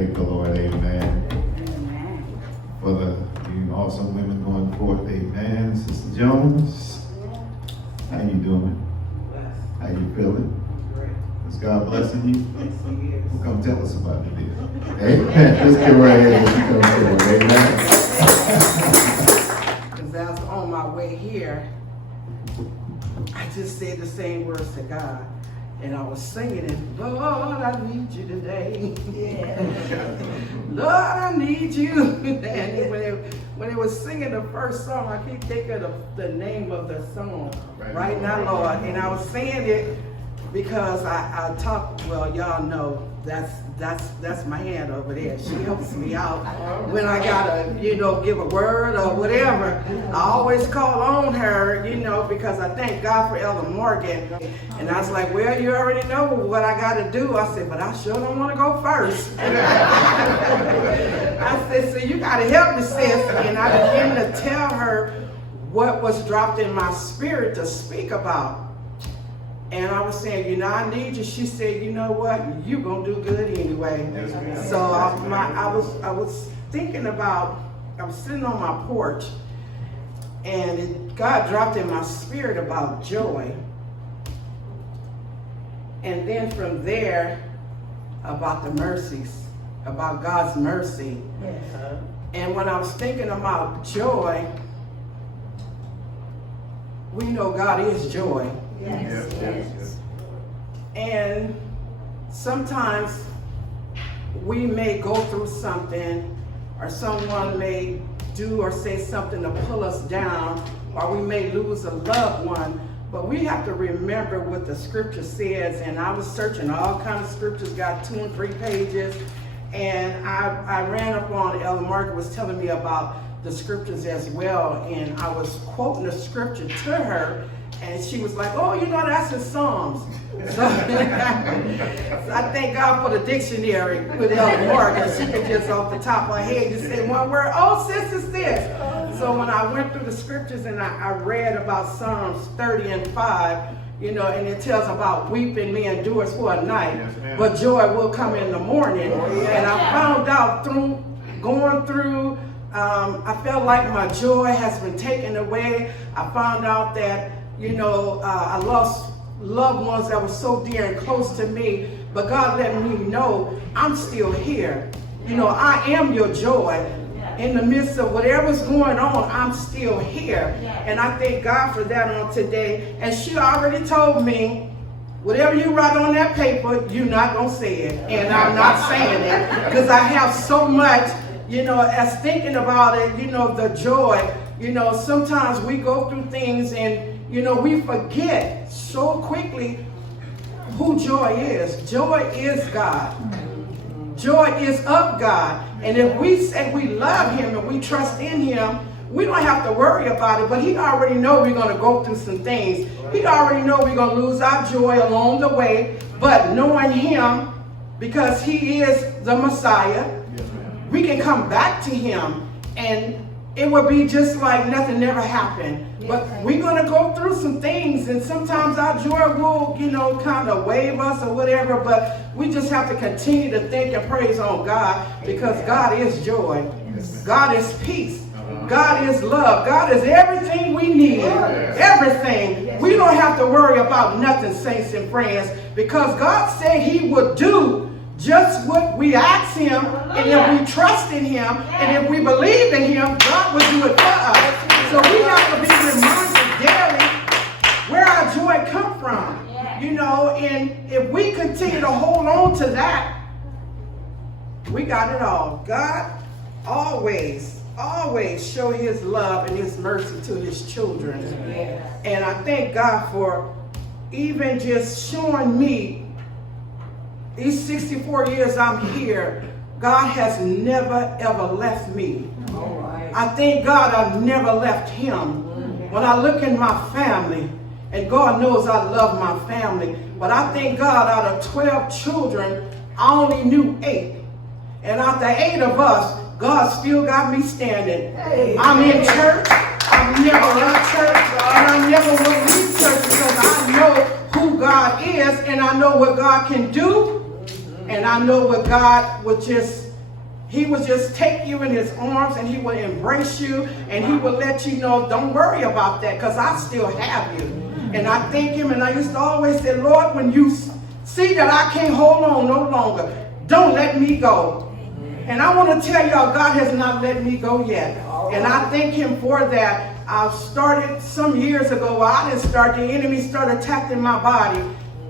Thank the Lord, amen. For the awesome women going forth, amen. Sister Jones, how you doing? How you feeling? Is God blessing you? Well, come tell us about it then. Amen. Let's get right here. Amen. Because I was on my way here, I just said the same words to God. And I was singing it, Lord, I need you today. Yeah. Lord, I need you. And when it was singing the first song, I can't think of the name of the song. Right now, Lord. And I was saying it because I talk, well, y'all know that's my hand over there. She helps me out when I gotta, give a word or whatever. I always call on her, because I thank God for Elder Morgan. And I was like, well, you already know what I gotta do. I said, but I sure don't want to go first. I said, so you gotta help me, sis. And I began to tell her what was dropped in my spirit to speak about. And I was saying, I need you. She said, you know what? You're going to do good anyway. Yes, so I was thinking about, I was sitting on my porch, and God dropped in my spirit about joy. And then from there, about the mercies, about God's mercy. Yes. And when I was thinking about joy, we know God is joy. Yes, yes. And sometimes we may go through something, or someone may do or say something to pull us down, or we may lose a loved one, but we have to remember what the scripture says. And I was searching all kinds of scriptures, got 2 and 3 pages, and I ran up on Elder Margaret was telling me about the scriptures as well, and I was quoting the scripture to her. And she was like, oh, that's in Psalms. So I thank God for the dictionary with Elder Morgan. She could just off the top of her head just say one word, oh, sis, it's this. So when I went through the scriptures and I read about Psalms 30 and 5, and it tells about weeping may endure for a night, yes, but joy will come in the morning. And I found out going through, I felt like my joy has been taken away. I found out that I lost loved ones that were so dear and close to me, but God let me know I'm still here. I am your joy. In the midst of whatever's going on, I'm still here. And I thank God for that on today. And she already told me, whatever you write on that paper, you're not going to say it. And I'm not saying it because I have so much, as thinking about it, the joy. Sometimes we go through things and we forget so quickly who joy is. Joy is God. Joy is of God. And if we say we love him and we trust in him, we don't have to worry about it. But he already knows we're going to go through some things. He already knows we're going to lose our joy along the way. But knowing him, because he is the Messiah, we can come back to him and it would be just like nothing never happened. But we're going to go through some things, and sometimes our joy will, kind of wave us or whatever, but we just have to continue to thank and praise on God, because God is joy. God is peace. God is love. God is everything we need. Everything. We don't have to worry about nothing, saints and friends, because God said he would do just what we ask him, and if we trust in him, and if we believe in him, God will do it for us. So we have to be reminded daily where our joy comes from, and if we continue to hold on to that, we got it all. God always show his love and his mercy to his children. And I thank God for even just showing me these 64 years I'm here, God has never, ever left me. I thank God I've never left him. When I look in my family, and God knows I love my family, but I thank God out of 12 children, I only knew 8. And out of 8 of us, God still got me standing. I'm in church. I've never left church, and I never will leave church, because I know who God is, and I know what God can do. And I know what God would just He will just take you in his arms and he will embrace you and he will let you know, don't worry about that because I still have you. And I thank him, and I used to always say, Lord, when you see that I can't hold on no longer, don't let me go. And I want to tell y'all, God has not let me go yet. And I thank him for that. I started some years ago. I didn't start. The enemy started attacking my body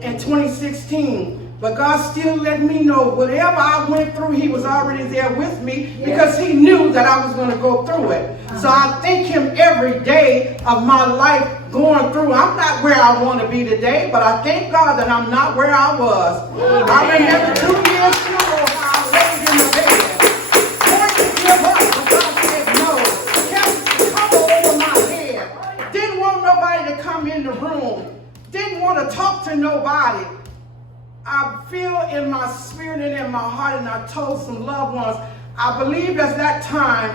in 2016. But God still let me know whatever I went through, he was already there with me because he knew that I was going to go through it. So I thank him every day of my life going through. I'm not where I want to be today, but I thank God that I'm not where I was. I remember 2 years ago how I laid in the bed. Wanted to give up, but God said no. Kept the cover over my head. Didn't want nobody to come in the room. Didn't want to talk to nobody. I feel in my spirit and in my heart, and I told some loved ones, I believe at that time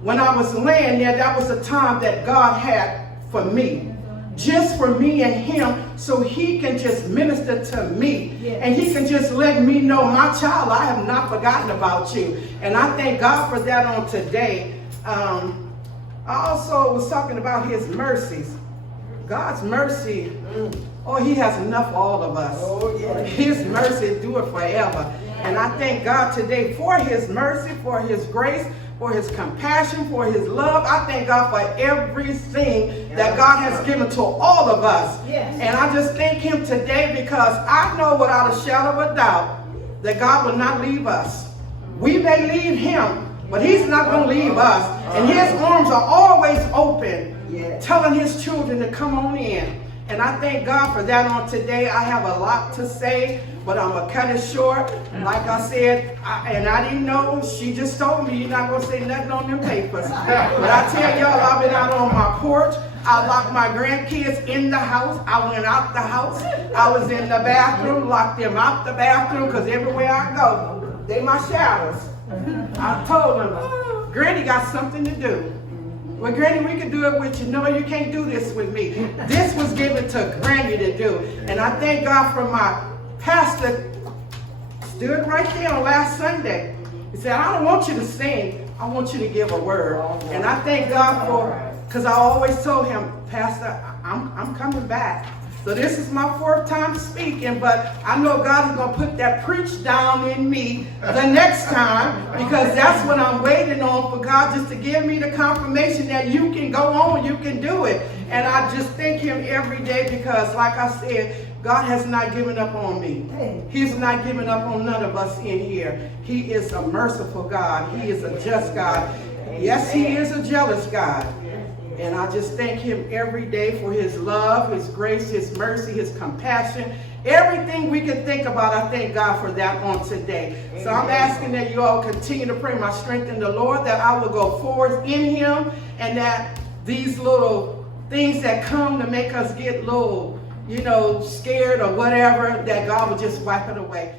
when I was laying there, that was the time that God had for me. Just for me and him, so he can just minister to me. And he can just let me know, my child, I have not forgotten about you. And I thank God for that on today. I also was talking about his mercies. God's mercy, oh, he has enough for all of us. Oh, yeah. His mercy endure forever. And I thank God today for his mercy, for his grace, for his compassion, for his love. I thank God for everything that God has given to all of us. Yes. And I just thank him today because I know without a shadow of a doubt that God will not leave us. We may leave him, but he's not going to leave us. And his arms are always open, telling his children to come on in. And I thank God for that on today. I have a lot to say, but I'm going to cut it short. Like I said, I didn't know. She just told me you're not going to say nothing on them papers. But I tell y'all, I've been out on my porch. I locked my grandkids in the house. I went out the house. I was in the bathroom, locked them out the bathroom, because everywhere I go, they my shadows. I told them, Granny got something to do. Well, Granny, we can do it with you. No, you can't do this with me. This was given to Granny to do. And I thank God for my pastor, stood right there on last Sunday. He said, I don't want you to sing. I want you to give a word. And I thank God for, because I always told him, Pastor, I'm coming back. So this is my 4th time speaking, but I know God is going to put that preach down in me the next time, because that's what I'm waiting on, for God just to give me the confirmation that you can go on, you can do it. And I just thank him every day because, like I said, God has not given up on me. He's not given up on none of us in here. He is a merciful God. He is a just God. Yes, he is a jealous God. And I just thank him every day for his love, his grace, his mercy, his compassion. Everything we can think about, I thank God for that on today. Amen. So I'm asking that you all continue to pray my strength in the Lord, that I will go forth in him, and that these little things that come to make us get little, scared or whatever, that God will just wipe it away.